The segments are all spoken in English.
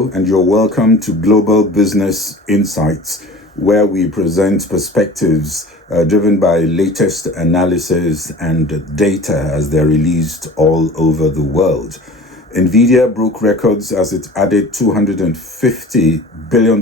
Hello, and you're welcome to Global Business Insights, where we present perspectives driven by latest analysis and data as they're released all over the world. Nvidia broke records as it added $250 billion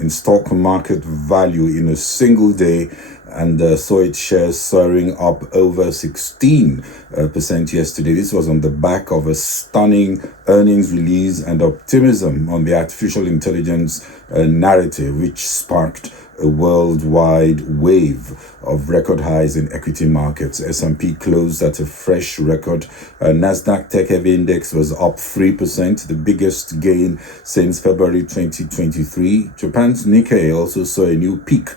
in stock market value in a single day, and saw its shares soaring up over 16% yesterday. This was on the back of a stunning earnings release and optimism on the artificial intelligence narrative, which sparked a worldwide wave of record highs in equity markets. S&P closed at a fresh record. Nasdaq Tech Heavy Index was up 3%, the biggest gain since February 2023. Japan's Nikkei also saw a new peak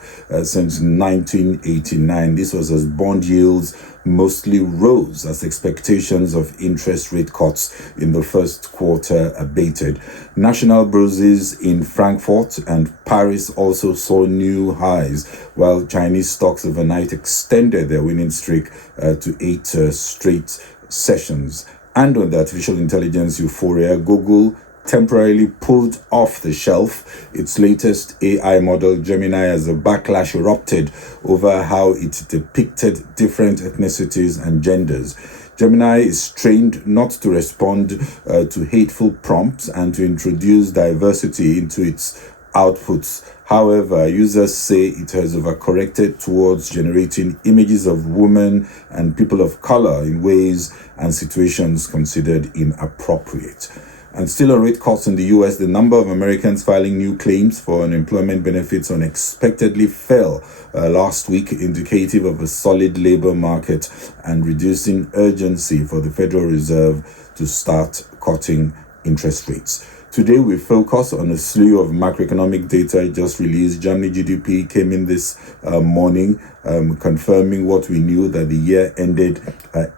since 1989. This was as bond yields mostly rose as expectations of interest rate cuts in the first quarter abated. National bourses in Frankfurt and Paris also saw new highs, while Chinese stocks overnight extended their winning streak to 8 straight sessions. And on the artificial intelligence euphoria, Google temporarily pulled off the shelf its latest AI model, Gemini, as a backlash erupted over how it depicted different ethnicities and genders. Gemini is trained not to respond to hateful prompts and to introduce diversity into its outputs. However, users say it has overcorrected towards generating images of women and people of color in ways and situations considered inappropriate. And still on rate cuts in the US, the number of Americans filing new claims for unemployment benefits unexpectedly fell last week, indicative of a solid labor market and reducing urgency for the Federal Reserve to start cutting interest rates. Today, we focus on a slew of macroeconomic data just released. Germany GDP came in this morning, confirming what we knew, that the year ended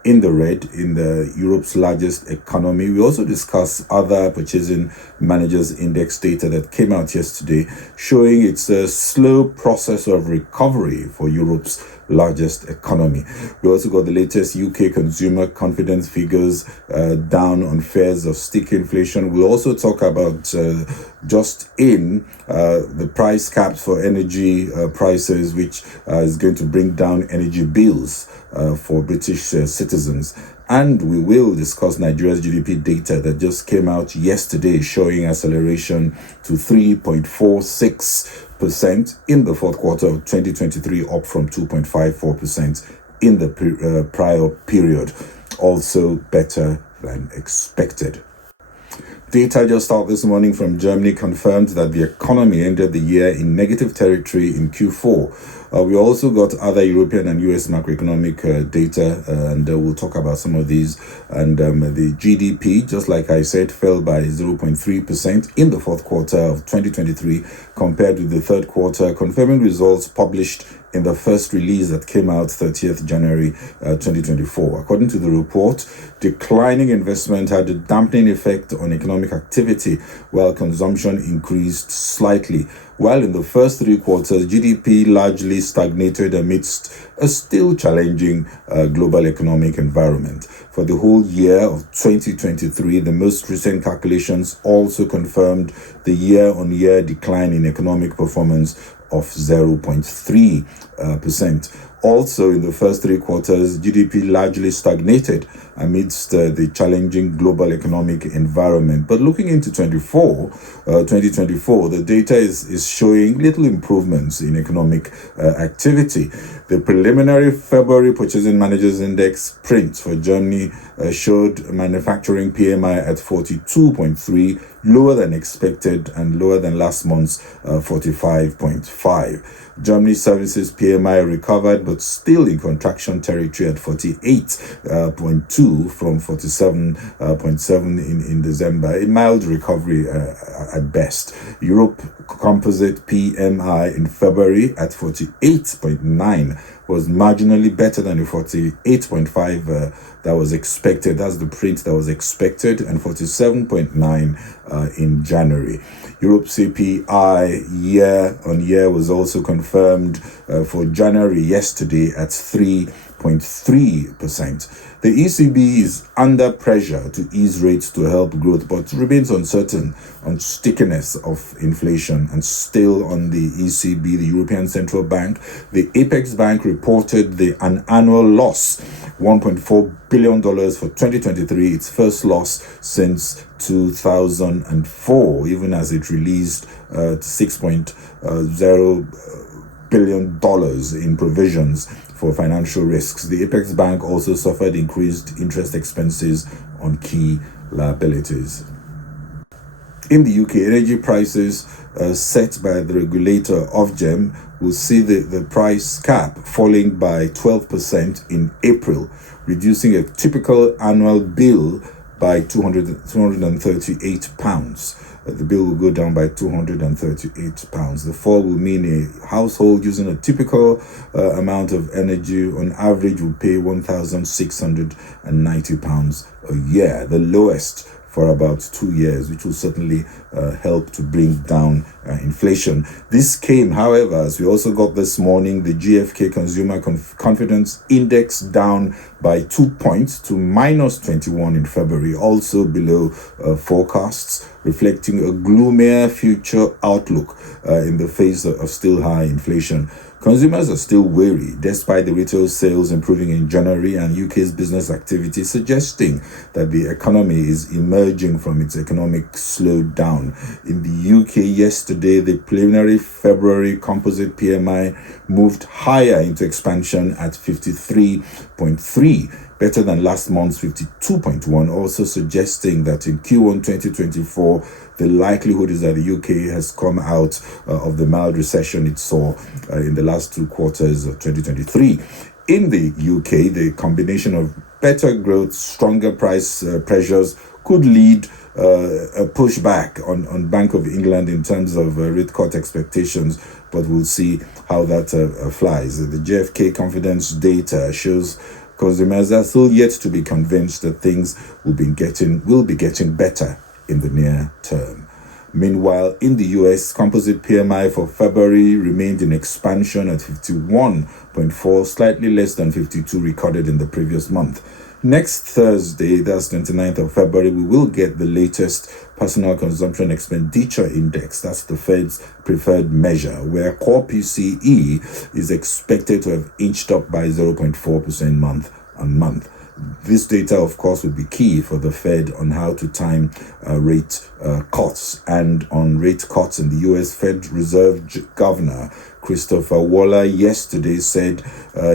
in the red in Europe's largest economy. We also discuss other purchasing managers index data that came out yesterday, showing it's a slow process of recovery for Europe's largest economy. We also got the latest UK consumer confidence figures down on fears of sticky inflation. We'll also talk about the price caps for energy prices, which is going to bring down energy bills for British citizens. And we will discuss Nigeria's GDP data that just came out yesterday, showing acceleration to 3.46% in the fourth quarter of 2023, up from 2.54% in the prior period. Also better than expected. Data just out this morning from Germany confirmed that the economy ended the year in negative territory in Q4. We also got other European and US macroeconomic data, and we'll talk about some of these. And the GDP, just like I said, fell by 0.3% in the fourth quarter of 2023 compared to the third quarter, confirming results published in the first release that came out 30th January 2024. According to the report, declining investment had a dampening effect on economic activity, while consumption increased slightly. While in the first 3 quarters, GDP largely stagnated amidst a still challenging global economic environment. For the whole year of 2023, the most recent calculations also confirmed the year-on-year decline in economic performance of 0.3%. Also, in the first 3 quarters, GDP largely stagnated amidst the challenging global economic environment. But looking into 2024, the data is showing little improvements in economic activity. The preliminary February Purchasing Managers Index print for Germany showed manufacturing PMI at 42.3, lower than expected and lower than last month's 45.5. Germany's services PMI recovered, but still in contraction territory at 48.2 from 47.7 in December. A mild recovery at best. Europe composite PMI in February at 48.9 was marginally better than the 48.5 that was expected. That's the print that was expected, and 47.9 in January. Europe CPI year on year was also confirmed for January yesterday at 3 0.3%. The ECB is under pressure to ease rates to help growth, but remains uncertain on stickiness of inflation. And still on the ECB, the European Central Bank, the Apex Bank reported an annual loss, $1.4 billion for 2023, its first loss since 2004, even as it released $6.0 billion in provisions for financial risks. The Apex Bank also suffered increased interest expenses on key liabilities. In the UK, energy prices set by the regulator OFGEM will see the price cap falling by 12% in April, reducing a typical annual bill by £238. The bill will go down by £238. The fall will mean a household using a typical amount of energy on average will pay £1,690 a year, the lowest for about 2 years, which will certainly help to bring down inflation. This came, however, as we also got this morning, the GfK Consumer Confidence Index down by 2 points to minus 21 in February, also below forecasts, reflecting a gloomier future outlook in the face of still high inflation. Consumers are still wary, despite the retail sales improving in January and UK's business activity suggesting that the economy is emerging from its economic slowdown. In the UK yesterday, the preliminary February composite PMI moved higher into expansion at 53.3, better than last month's 52.1, also suggesting that in Q1 2024, the likelihood is that the UK has come out of the mild recession it saw in the last 2 quarters of 2023. In the UK, the combination of better growth, stronger price pressures could lead a pushback on Bank of England in terms of rate cut expectations, but we'll see how that flies. The GfK confidence data shows consumers are still yet to be convinced that things will be getting better in the near term. Meanwhile, in the US, composite PMI for February remained in expansion at 51.4, slightly less than 52 recorded in the previous month. Next Thursday, that's 29th of February, we will get the latest personal consumption expenditure index. That's the Fed's preferred measure, where core PCE is expected to have inched up by 0.4% month on month. This data, of course, will be key for the Fed on how to time rate cuts. And on rate cuts in the U.S., Fed Reserve Governor Christopher Waller yesterday said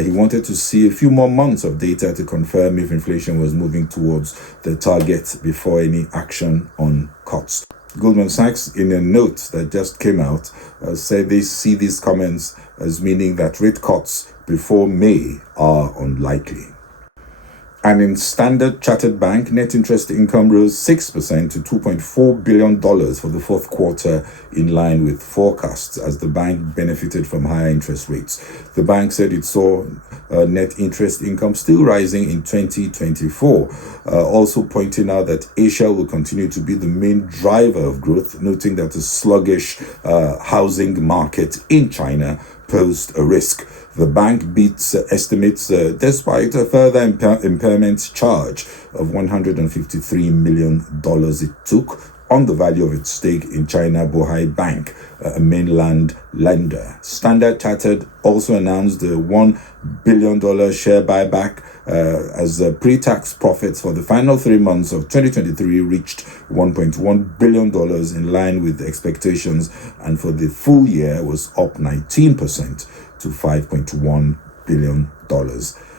he wanted to see a few more months of data to confirm if inflation was moving towards the target before any action on cuts. Goldman Sachs, in a note that just came out, said they see these comments as meaning that rate cuts before May are unlikely. And in Standard Chartered Bank, net interest income rose 6% to $2.4 billion for the fourth quarter, in line with forecasts, as the bank benefited from higher interest rates. The bank said it saw net interest income still rising in 2024, also pointing out that Asia will continue to be the main driver of growth, noting that a sluggish housing market in China posed a risk. The bank beats estimates despite a further impairment charge of $153 million it took on the value of its stake in China Bohai Bank, a mainland lender. Standard Chartered also announced the $1 billion share buyback as pre-tax profits for the final 3 months of 2023 reached $1.1 billion, in line with expectations, and for the full year was up 19% to $5.1 billion.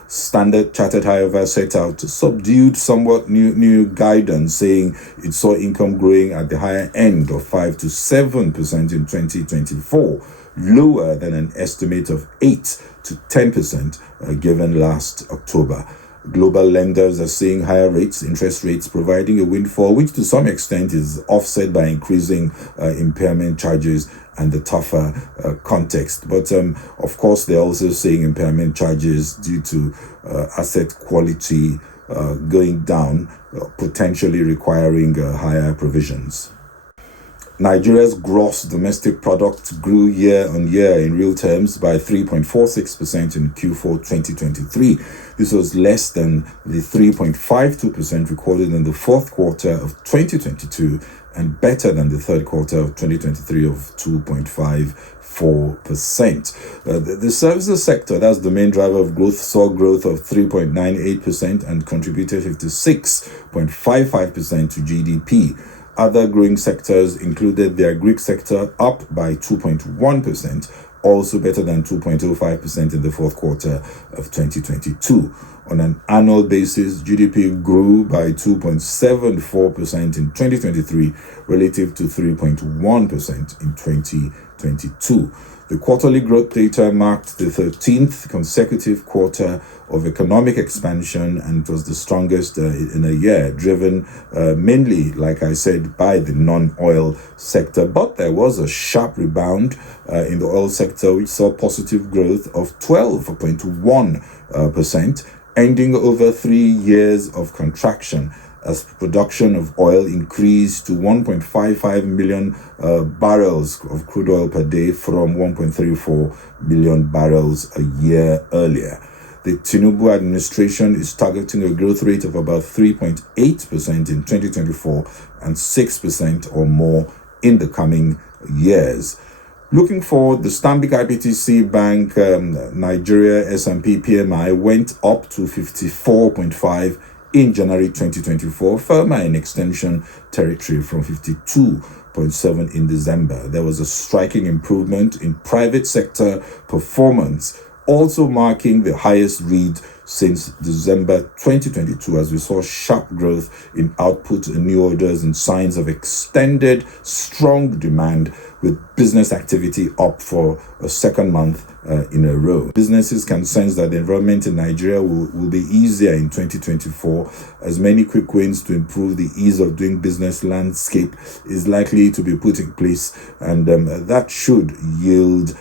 Standard Chartered, however, set out subdued, somewhat new guidance, saying it saw income growing at the higher end of 5 to 7% in 2024, lower than an estimate of 8 to 10% given last October. Global lenders are seeing higher interest rates, providing a windfall, which to some extent is offset by increasing impairment charges and the tougher context. But of course, they're also seeing impairment charges due to asset quality going down, potentially requiring higher provisions. Nigeria's gross domestic product grew year on year in real terms by 3.46% in Q4 2023. This was less than the 3.52% recorded in the fourth quarter of 2022 and better than the third quarter of 2023 of 2.54%. The services sector, that's the main driver of growth, saw growth of 3.98% and contributed 56.55% to GDP. Other growing sectors included the agri sector, up by 2.1%, also better than 2.05% in the fourth quarter of 2022. On an annual basis, GDP grew by 2.74% in 2023 relative to 3.1% in 2022. The quarterly growth data marked the 13th consecutive quarter of economic expansion, and it was the strongest in a year, driven mainly, like I said, by the non-oil sector. But there was a sharp rebound in the oil sector, which saw positive growth of 12.1%, ending over 3 years of contraction as production of oil increased to 1.55 million barrels of crude oil per day from 1.34 million barrels a year earlier. The Tinubu administration is targeting a growth rate of about 3.8% in 2024 and 6% or more in the coming years. Looking forward, the Stanbic IBTC Bank Nigeria S&P PMI went up to 54.5 in January 2024, firmer in extension territory from 52.7 in December. There was a striking improvement in private sector performance, also marking the highest read since December 2022, as we saw sharp growth in output and new orders and signs of extended strong demand, with business activity up for a second month in a row. Businesses can sense that the environment in Nigeria will be easier in 2024, as many quick wins to improve the ease of doing business landscape is likely to be put in place, and that should yield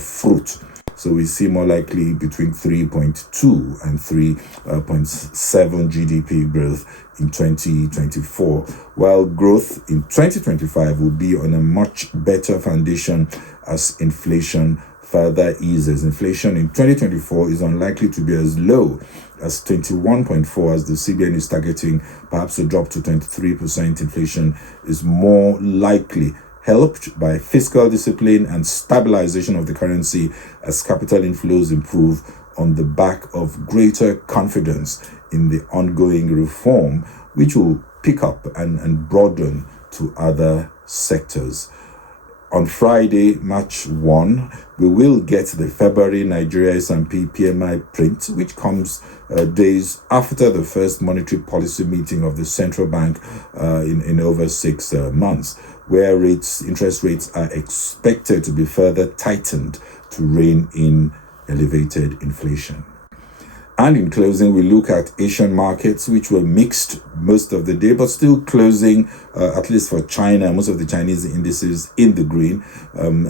fruit. So we see more likely between 3.2 and 3.7 GDP growth in 2024, while growth in 2025 will be on a much better foundation as inflation further eases. Inflation in 2024 is unlikely to be as low as 21.4 as the CBN is targeting. Perhaps a drop to 23%. Inflation is more likely, helped by fiscal discipline and stabilization of the currency as capital inflows improve on the back of greater confidence in the ongoing reform, which will pick up and broaden to other sectors. On Friday, March 1, we will get the February Nigeria S&P PMI print, which comes days after the first monetary policy meeting of the central bank in over 6 months, where interest rates are expected to be further tightened to rein in elevated inflation. And in closing, we look at Asian markets, which were mixed most of the day, but still closing, at least for China, most of the Chinese indices in the green,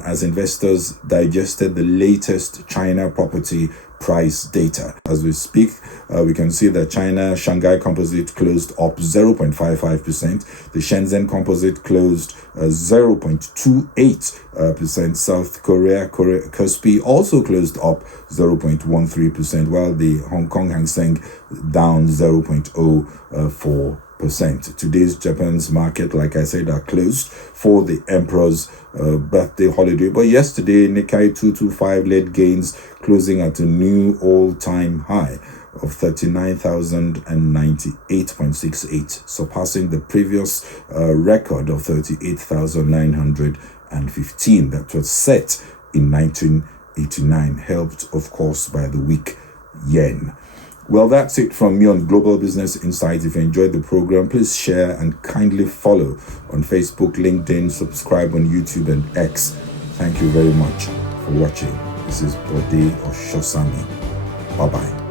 as investors digested the latest China property price data. As we speak, we can see that China Shanghai Composite closed up 0.55%. The Shenzhen Composite closed 0.28%. South Korea Kospi also closed up 0.13%, while the Hong Kong Hang Seng down 0.04%. Today's Japan's market, like I said, are closed for the Emperor's birthday holiday. But yesterday, Nikkei 225 led gains, closing at a new all-time high of 39,098.68, surpassing the previous record of 38,915 that was set in 1989, helped, of course, by the weak yen. Well, that's it from me on Global Business Insight. If you enjoyed the program, please share and kindly follow on Facebook, LinkedIn, subscribe on YouTube and X. Thank you very much for watching. This is Bode Oshosami. Bye-bye.